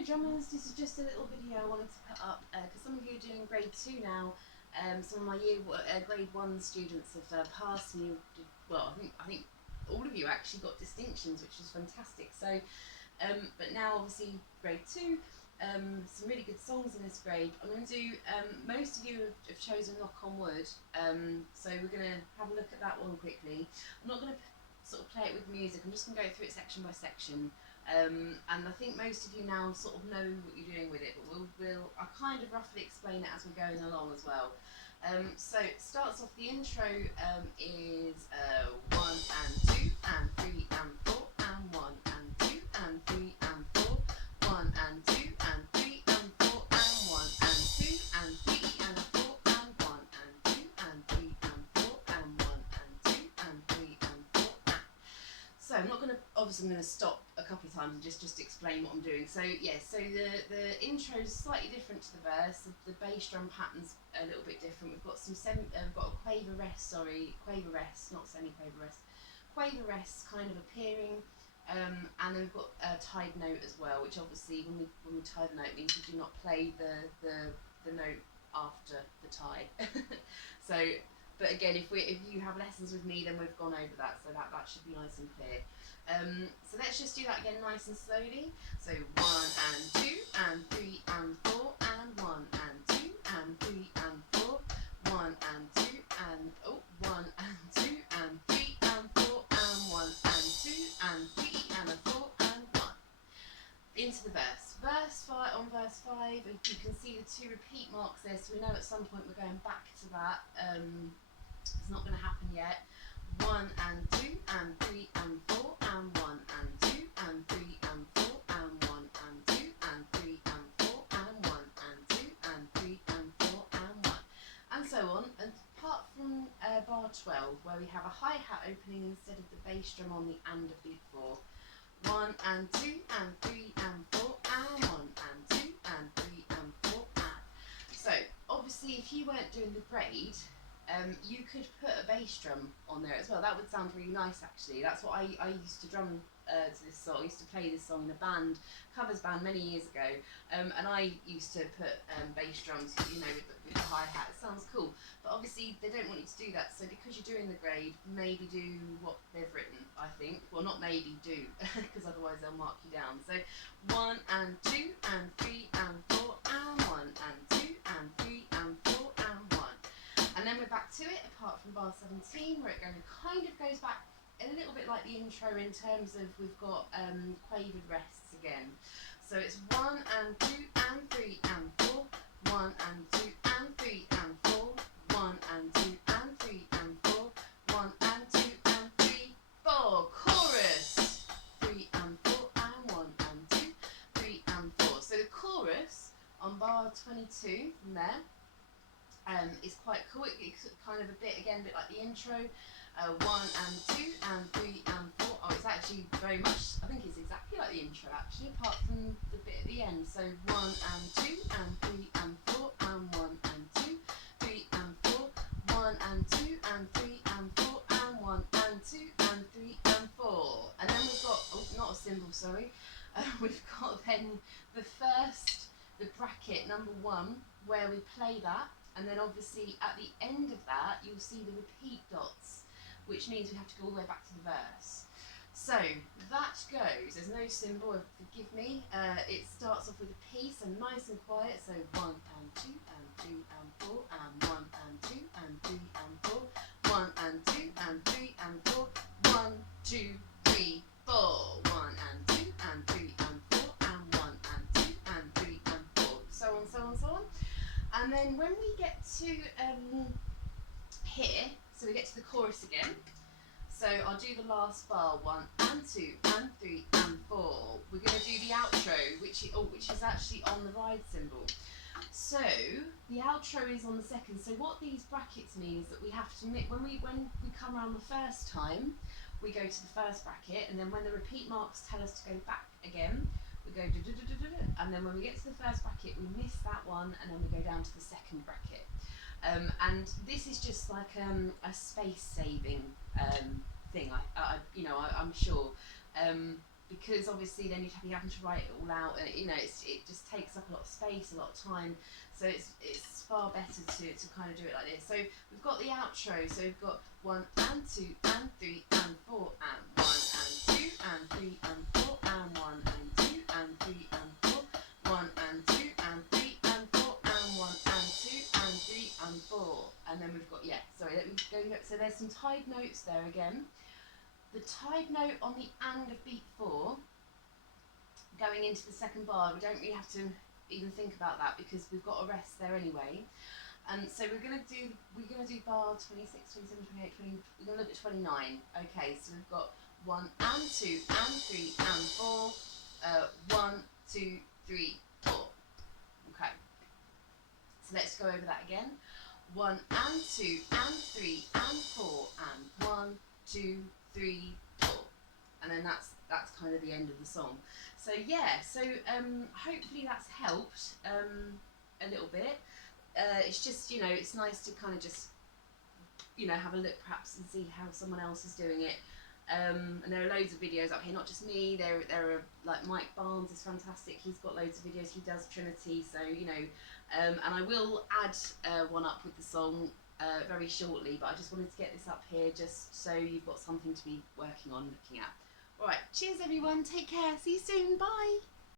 Hello drummers, this is just a little video I wanted to put up because some of you are doing grade 2 now. Some of my grade 1 students have passed and well, I think all of you actually got distinctions, which is fantastic. So, but now obviously grade 2, some really good songs in this grade. I'm going to do, most of you have chosen Knock on Wood, so we're going to have a look at that one quickly. I'm not going to sort of play it with music, I'm just going to go through it section by section. And I think most of you now sort of know what you're doing with it, but I'll kind of roughly explain it as we're going along as well. So it starts off, the intro is 1 and 2 and 3 and 4 and 1 and 2 and 3 and 4, 1 and 2 and 3 and 4 and 1 and 2 and 3 and 4 and 1 and 2 and 3 and 4 and 1 and 2 and 3 and 4. So I'm going to stop a couple of times and just explain what I'm doing. So yeah, so the intro is slightly different to the verse. The bass drum pattern's a little bit different. We've got we've got a quaver rest, not semi-quaver rest. Quaver rest kind of appearing, and then we've got a tied note as well, which obviously when we tie the note means we do not play the note after the tie. So, but again, if you have lessons with me, then we've gone over that, so that should be nice and clear. So let's just do that again nice and slowly. So 1 and 2 and 3 and 4 and 1 and 2 and 3 and 4, 1 and 2 and 1 and 2 and 3 and 4 and 1 and 2 and 3 and 4 and 1. Into the verse. On verse 5, you can see the 2 repeat marks there, so we know at some point we're going back to that. It's not going to happen yet. 1 and 2 and 3 and 4 and 1 and 2 and 3 and 4 and 1 and 2 and 3 and 4 and 1 and 2 and 3 and 4 and 1, and so on. And apart from bar 12, where we have a hi-hat opening instead of the bass drum on the and of beat 4. 1 and 2 and 3 and 4 and 1 and 2 and 3 and 4 and. So obviously, if you weren't doing the grade, you could put a bass drum on there as well. That would sound really nice, actually. That's what I used to drum to this song. I used to play this song in a band, covers band, many years ago, and I used to put bass drums, you know, with the hi-hat. It sounds cool, but obviously they don't want you to do that. So because you're doing the grade, maybe do what they've written, I think. Well, not maybe, do, because otherwise they'll mark you down. So 1 and 2 and 3 and 4 and 1 and 2 and 3 and 4 and 1. And then we're back to it, apart from bar 17, where it kind of goes back a little bit like the intro in terms of we've got quavered rests again. So it's 1 and 2 and 3 and 4, 1 and 2 and 3 and 4, 1 and 2 and 3 and 4, 1 and 2 and 3, 4. Chorus! 3 and 4 and 1 and 2, 3 and 4. So the chorus on bar 22 from there is quite cool. It's kind of a bit like the intro. 1 and 2 and 3 and 4. Oh, it's actually very much, I think it's exactly like the intro actually, apart from the bit at the end. So 1 and 2 and 3 and 4 and 1 and 2, 3 and 4, 1 and 2 and 3 and 4 and 1 and 2 and 3 and 4. And then we've got, not a cymbal, sorry. We've got then the bracket number 1, where we play that. And then obviously at the end of that, you'll see the repeat dots, which means we have to go all the way back to the verse. So that goes, there's no cymbal, forgive me. It starts off with a P, so nice and quiet. So 1 and 2 and 3 and 4 and 1 and 2 and 3 and 4, 1 and 2 and 3 and 4, 1, 2, 3, 4, 1 and 2 and 3 and 4 and 1 and 2 and 3 and 4, so on, so on, so on. And then when we get to here, so we get to the chorus again. So I'll do the last bar, 1 and 2 and 3 and 4. We're going to do the outro, which is actually on the ride cymbal. So the outro is on the second. So what these brackets mean is that we have to when we come around the first time, we go to the first bracket, and then when the repeat marks tell us to go back again, we go and then when we get to the first bracket, we miss that one, and then we go down to the second bracket. And this is just like a space saving thing. I'm sure. because obviously then you'd be having to write it all out, and you know it just takes up a lot of space, a lot of time. So it's far better to kind of do it like this. So we've got the outro. So we've got 1 and 2 and 3 and 4 and 1 and 2 and 3 and 4 and 1 and 2 and 3 and 4, 1 and 2 and 3 and 4 and 1 and 2 and 3 and 4. And then we've got, yeah, sorry, let me go. So there's some tied notes there again. The tied note on the and of beat 4 going into the second bar, we don't really have to even think about that because we've got a rest there anyway. And so we're gonna do bar 26, 27, 28, 20. We're gonna look at 29. Okay, so we've got 1 and 2 and 3 and 4. 1, 2, 3, 4. Okay. So let's go over that again. 1 and 2 and 3 and 4 and 1, 2, 3, 4. And then that's kind of the end of the song. So yeah, so hopefully that's helped a little bit. It's just, you know, it's nice to kind of just, you know, have a look perhaps and see how someone else is doing it. And there are loads of videos up here, not just me. There are like Mike Barnes is fantastic. He's got loads of videos. He does Trinity, so you know. And I will add one up with the song very shortly. But I just wanted to get this up here just so you've got something to be working on, looking at. All right, cheers everyone. Take care. See you soon. Bye.